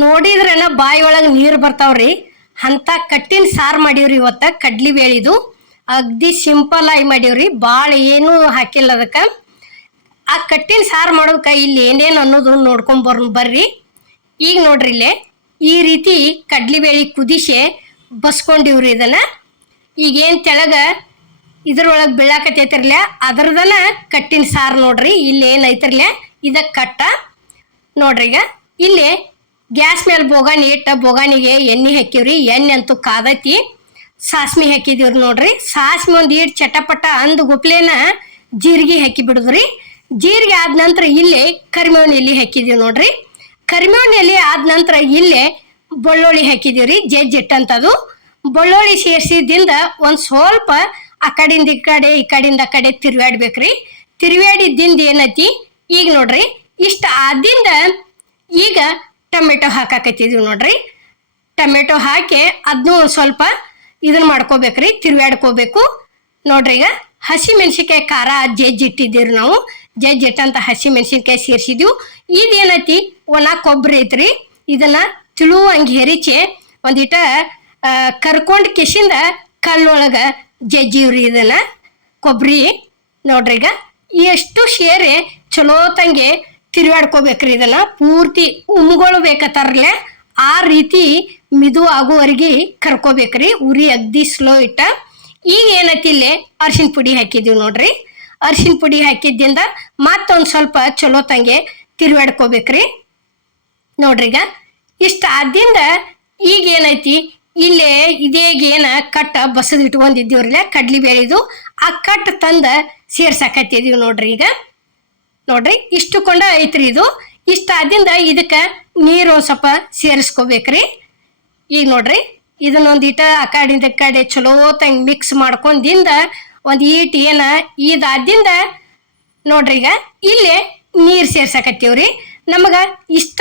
ನೋಡಿದ್ರೇನ ಬಾಯಿ ಒಳಗೆ ನೀರು ಬರ್ತಾವ್ರಿ. ಅಂತ ಕಟ್ಟಿನ ಸಾರು ಮಾಡೀವ್ರಿ ಇವತ್ತು. ಕಡ್ಲಿ ಬೇಳಿದು ಅಗ್ದಿ ಸಿಂಪಲ್ ಆಗಿ ಮಾಡೀವ್ರಿ, ಭಾಳ ಏನೂ ಹಾಕಿಲ್ಲ ಅದಕ್ಕೆ. ಆ ಕಟ್ಟಿನ ಸಾರು ಮಾಡೋದಕ್ಕೆ ಇಲ್ಲಿ ಏನೇನು ಅನ್ನೋದು ನೋಡ್ಕೊಂಡ್ ಬರ್ರಿ. ಈಗ ನೋಡ್ರಿ ಇಲ್ಲೇ ಈ ರೀತಿ ಕಡ್ಲಿ ಬೇಳಿ ಕುದಿಸಿ ಬಸ್ಕೊಂಡಿವ್ರಿ. ಇದನ್ನ ಈಗೇನು ತೆಳಗ ಇದ್ರೊಳಗೆ ಬೀಳಾಕತ್ತೈತಿರ್ಲ ಅದ್ರದನ ಕಟ್ಟಿನ ಸಾರು ನೋಡ್ರಿ. ಇಲ್ಲಿ ಏನೈತಿರ್ಲ ಇದ ಕಟ್ಟ ನೋಡ್ರಿ. ಈಗ ಇಲ್ಲಿ ಗ್ಯಾಸ್ ಮೇಲೆ ಬೋಗಾಣಿ ಇಟ್ಟ ಬೋಗಾಣಿಗೆ ಎಣ್ಣೆ ಹಾಕಿವ್ರಿ. ಎಣ್ಣೆ ಅಂತೂ ಕಾದೈತಿ. ಸಾಸ್ಮಿ ಹಾಕಿದೀವ್ರಿ ನೋಡ್ರಿ. ಸಾಸ್ಮಿ ಒಂದು ಇಟ್ಟು ಚಟಪಟ ಅಂದು ಗುಪ್ಲೇನ ಜೀರಿಗೆ ಹಾಕಿ ಬಿಡುದ್ರಿ. ಜೀರಿಗೆ ಆದ ನಂತರ ಇಲ್ಲಿ ಕರಿಬೇವಿನ ಎಲೆ ಹಾಕಿದೀವಿ ನೋಡ್ರಿ. ಕರಿಬೇವಿನ ಎಲೆ ಆದ ನಂತರ ಇಲ್ಲೇ ಬೆಳ್ಳುಳ್ಳಿ ಹಾಕಿದೀವ್ರಿ, ಜಜ್ಜಿಟ್ಟಂಥದ್ದು. ಬೆಳ್ಳುಳ್ಳಿ ಸೇರಿಸಿದಿಂದ ಒಂದು ಸ್ವಲ್ಪ ಆ ಕಡೆಯಿಂದ ಈ ಕಡೆ ಈ ಕಡೆಯಿಂದ ಆ ಕಡೆ ತಿರುವಾಡ್ಬೇಕ್ರಿ. ತಿರುವಾಡಿದ್ದಿಂದ ಏನೈತಿ ಈಗ ನೋಡ್ರಿ. ಇಷ್ಟ ಆದಿಂದ ಈಗ ಟೊಮೆಟೊ ಹಾಕಾಕತ್ತಿದೀವಿ ನೋಡ್ರಿ. ಟೊಮೆಟೊ ಹಾಕಿ ಅದನ್ನೂ ಒಂದು ಸ್ವಲ್ಪ ಇದನ್ನ ಮಾಡ್ಕೋಬೇಕ್ರಿ, ತಿರುವಾಡ್ಕೋಬೇಕು ನೋಡ್ರಿ. ಈಗ ಹಸಿ ಮೆಣಸಿನ್ಕಾಯಿ ಖಾರ ಜಜ್ಜಿಟ್ಟಿದ್ದೀವಿ ನಾವು. ಜಜ್ಜಿಟ್ಟಂತ ಹಸಿ ಮೆಣಸಿನ್ಕಾಯಿ ಸೇರಿಸಿದ್ವಿ. ಇದೇನೈತಿ ಒಣ ಕೊಬ್ಬರಿ ಐತ್ರಿ. ಇದನ್ನ ತಿಳುವಂಗೆ ಹೆರಿಚಿ ಒಂದಿಟ ಕರ್ಕೊಂಡ್ ಕಿಶಿಂದ ಕಲ್ಲೊಳಗೆ ಜಜ್ಜಿವ್ರಿ ಇದನ್ನ ಕೊಬ್ಬರಿ ನೋಡ್ರಿ. ಈಗ ಎಷ್ಟು ಸೇರಿ ಚಲೋ ತಂಗೆ ತಿರುವಾಡ್ಕೋಬೇಕ್ರಿ. ಇದನ್ನ ಪೂರ್ತಿ ಉಮ್ಗೊಳ್ಬೇಕತ್ತಾರಲ್ಲ ಆ ರೀತಿ ಮಿದು ಆಗುವವರೆಗೆ ಕರ್ಕೋಬೇಕ್ರಿ. ಉರಿ ಅಗ್ದಿ ಸ್ಲೋ ಇಟ್ಟ. ಈಗ ಏನೈತಿ ಇಲ್ಲಿ ಅರ್ಶಿನ ಪುಡಿ ಹಾಕಿದೀವಿ ನೋಡ್ರಿ. ಅರ್ಶಿನ ಪುಡಿ ಹಾಕಿದ್ದಿಂದ ಮತ್ತೊಂದು ಸ್ವಲ್ಪ ಚಲೋ ತಂಗೆ ತಿರುವಾಡ್ಕೋಬೇಕ್ರಿ ನೋಡ್ರಿ. ಈಗ ಇಷ್ಟ ಆದಿಂದ ಈಗ ಏನೈತಿ ಇಲ್ಲೇ ಇದೇಗೇನ ಕಟ್ಟ ಬಸದ್ ಇಟ್ಕೊಂಡಿದ್ದೀವ್ರಲ್ಲ ಕಡ್ಲಿ ಬೇಳಿದು ಆ ಕಟ್ ತಂದ ಸೇರ್ಸಾಕತ್ತಿದೀವಿ ನೋಡ್ರಿ. ಈಗ ನೋಡ್ರಿ ಇಷ್ಟು ಕೊಂಡ ಐತ್ರಿ ಇದು. ಇಷ್ಟ ಆದಿಂದ ಇದಕ್ಕೆ ನೀರು ಒಂದು ಸ್ವಲ್ಪ ಸೇರಿಸ್ಕೋಬೇಕ್ರಿ. ಈಗ ನೋಡ್ರಿ ಇದನ್ನೊಂದು ಇಟ ಆ ಕಡೆಯಿಂದ ಕಡೆ ಚಲೋ ತಂಗ ಮಿಕ್ಸ್ ಮಾಡ್ಕೊಂಡಿಂದ ಒಂದು ಈಟ್ ಏನ ಇದಾದಿಂದ ನೋಡ್ರಿ. ಈಗ ಇಲ್ಲೇ ನೀರು ಸೇರ್ಸಾಕತ್ತೀವ್ರಿ. ನಮಗೆ ಇಷ್ಟ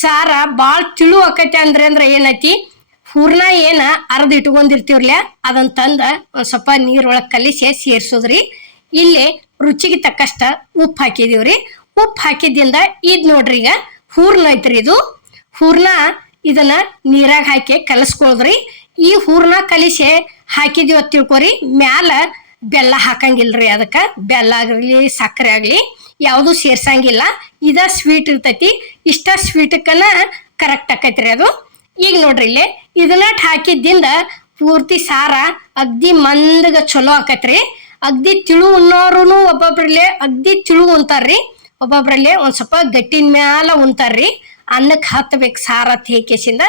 ಸಾರ ಭಾಳ ತಿಳು ಆಕತಿ ಅಂದ್ರೆ ಏನೈತಿ ಹೂರ್ಣ ಏನ ಅರ್ಧ ಇಟ್ಕೊಂಡಿರ್ತೀವ್ರಲ್ಲ ಅದನ್ನ ತಂದ ಒಂದು ಸ್ವಲ್ಪ ನೀರೊಳಗೆ ಕಲಿಸಿ ಸೇರ್ಸೋದ್ರಿ. ಇಲ್ಲಿ ರುಚಿಗೆ ತಕ್ಕಷ್ಟ ಉಪ್ಪು ಹಾಕಿದೀವ್ರಿ. ಉಪ್ಪು ಹಾಕಿದ್ದಿಂದ ಇದು ನೋಡ್ರಿ. ಈಗ ಹೂರ್ಣ ಐತ್ರಿ ಇದು. ಹೂರ್ಣ ಇದನ್ನ ನೀರಾಗ ಹಾಕಿ ಕಲಸ್ಕೊಳ್ದ್ರಿ. ಈ ಹೂರ್ಣ ಕಲಿಸಿ ಹಾಕಿದೀವಿ ಅಂತ ತಿಳ್ಕೊರಿ. ಮ್ಯಾಲ ಬೆಲ್ಲ ಹಾಕಂಗಿಲ್ರಿ. ಅದಕ್ಕೆ ಬೆಲ್ಲ ಆಗಲಿ ಸಕ್ಕರೆ ಆಗಲಿ ಯಾವುದು ಸೇರ್ಸಂಗಿಲ್ಲ. ಇದ ಸ್ವೀಟ್ ಇರ್ತೈತಿ. ಇಷ್ಟ ಸ್ವೀಟಕ್ಕನ ಕರೆಕ್ಟ್ ಆಕೈತ್ರಿ ಅದು. ಈಗ ನೋಡ್ರಿ ಇಲ್ಲಿ ಇದನ್ನ ಹಾಕಿದ್ದಿಂದ ಪೂರ್ತಿ ಸಾರ ಅಗ್ದಿ ಮಂದಗ ಚಲೋ ಆಕೈತ್ರಿ. ಅಗ್ದಿ ತಿಳು ಉಣ್ಣೋರು ಒಬ್ಬೊಬ್ರಲ್ಲೇ ಅಗ್ದಿ ತಿಳು ಉಣ್ತಾರ್ರಿ, ಒಬ್ಬೊಬ್ರಲ್ಲೇ ಒಂದ್ ಸ್ವಲ್ಪ ಗಟ್ಟಿನ ಮ್ಯಾಲ ಉಣ್ತಾರ್ರಿ. ಅನ್ನಕ್ಕೆ ಹತ್ತಬೇಕು ಸಾರ ತೇಕೆಸಿಂದ.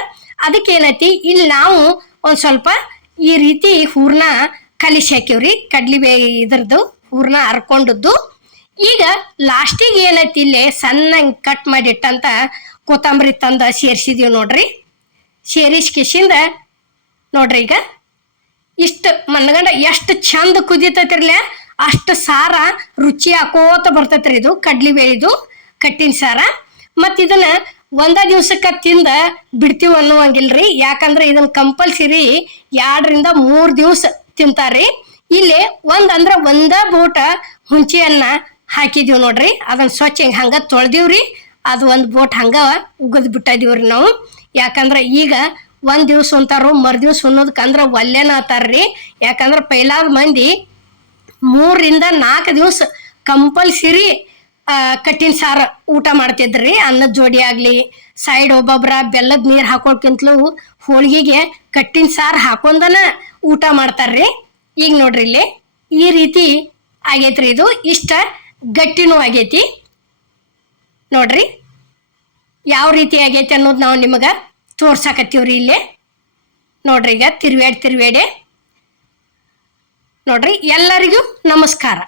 ಅದಕ್ಕೆ ಏನೈತಿ ಇಲ್ಲಿ ನಾವು ಒಂದ್ ಸ್ವಲ್ಪ ಈ ರೀತಿ ಹೂರ್ಣ ಕಲಿಸಿ ಹಾಕಿವ್ರಿ. ಕಡ್ಲಿ ಇದ್ರದ್ದು ಹೂರ್ಣ ಹರ್ಕೊಂಡದ್ದು. ಈಗ ಲಾಸ್ಟಿಗೆ ಏನೈತಿ ಇಲ್ಲಿ ಸಣ್ಣ ಕಟ್ ಮಾಡಿಟ್ಟಂತ ಕೊತ್ತಂಬರಿ ತಂದ ಸೇರಿಸಿದೀವಿ ನೋಡ್ರಿ. ಸೇರಿಸ್ಕಿಸಿಂದ ನೋಡ್ರಿ. ಈಗ ಇಷ್ಟು ಮನ್ಗಂಡ ಎಷ್ಟು ಚಂದ ಕುದಿತೈತಿರ್ಲ ಅಷ್ಟು ಸಾರ ರುಚಿ ಹಾಕೋತ ಬರ್ತೈತ್ರಿ. ಇದು ಕಡ್ಲಿ ಬೇಳಿದು ಕಟ್ಟಿನ ಸಾರ. ಮತ್ತು ಇದನ್ನ ಒಂದ ದಿವ್ಸಕ್ಕೆ ತಿಂದ ಬಿಡ್ತೀವಿ ಅನ್ನುವಂಗಿಲ್ರಿ. ಯಾಕಂದ್ರೆ ಇದನ್ನ ಕಂಪಲ್ಸರಿ 2 ರಿಂದ 3 ದಿವಸ ತಿಂತಾರ್ರಿ. ಇಲ್ಲಿ ಒಂದ ಬೋಟ ಹುಂಚಿಯನ್ನ ಹಾಕಿದೀವಿ ನೋಡ್ರಿ. ಅದನ್ನ ಸ್ವಚ್ಛ ಹಂಗ ತೊಳ್ದಿವ್ರಿ. ಅದು ಒಂದು ಬೋಟ್ ಹಂಗ ಉಗದ್ ಬಿಟ್ಟಿದೀವ್ರಿ ನಾವು. ಯಾಕಂದ್ರೆ ಈಗ 1 ದಿವ್ಸ ಉಂತಾರು ಮರ್ದಿವ್ಸ ಉಣ್ಣೋದಕ್ಕಂದ್ರ ಒಲ್ಲೆನ ಆತಾರ್ರಿ. ಯಾಕಂದ್ರೆ ಪೈಲಾದ ಮಂದಿ 3 ರಿಂದ 4 ದಿವಸ ಕಂಪಲ್ಸರಿ ಕಟ್ಟಿನ ಸಾರು ಊಟ ಮಾಡ್ತಿದ್ರಿ. ಅನ್ನದ ಜೋಡಿ ಆಗ್ಲಿ ಸೈಡ್ ಒಬ್ಬೊಬ್ರ ಬೆಲ್ಲದ ನೀರು ಹಾಕೋಕ್ಕಿಂತಲೂ ಹೋಳಿಗೆಗೆ ಕಟ್ಟಿನ ಸಾರು ಹಾಕೊಂಡನ ಊಟ ಮಾಡ್ತಾರ್ರಿ. ಈಗ ನೋಡ್ರಿ ಇಲ್ಲಿ ಈ ರೀತಿ ಆಗೈತ್ರಿ. ಇದು ಇಷ್ಟ ಗಟ್ಟಿನೂ ಆಗೈತಿ ನೋಡ್ರಿ. ಯಾವ ರೀತಿ ಆಗೈತಿ ಅನ್ನೋದು ನಾವು ನಿಮಗೆ ತೋರ್ಸಾಕತ್ತೀವ್ರಿ ಇಲ್ಲೇ ನೋಡ್ರಿ. ಈಗ ತಿರುವಾಡಿ ನೋಡ್ರಿ. ಎಲ್ಲರಿಗೂ ನಮಸ್ಕಾರ.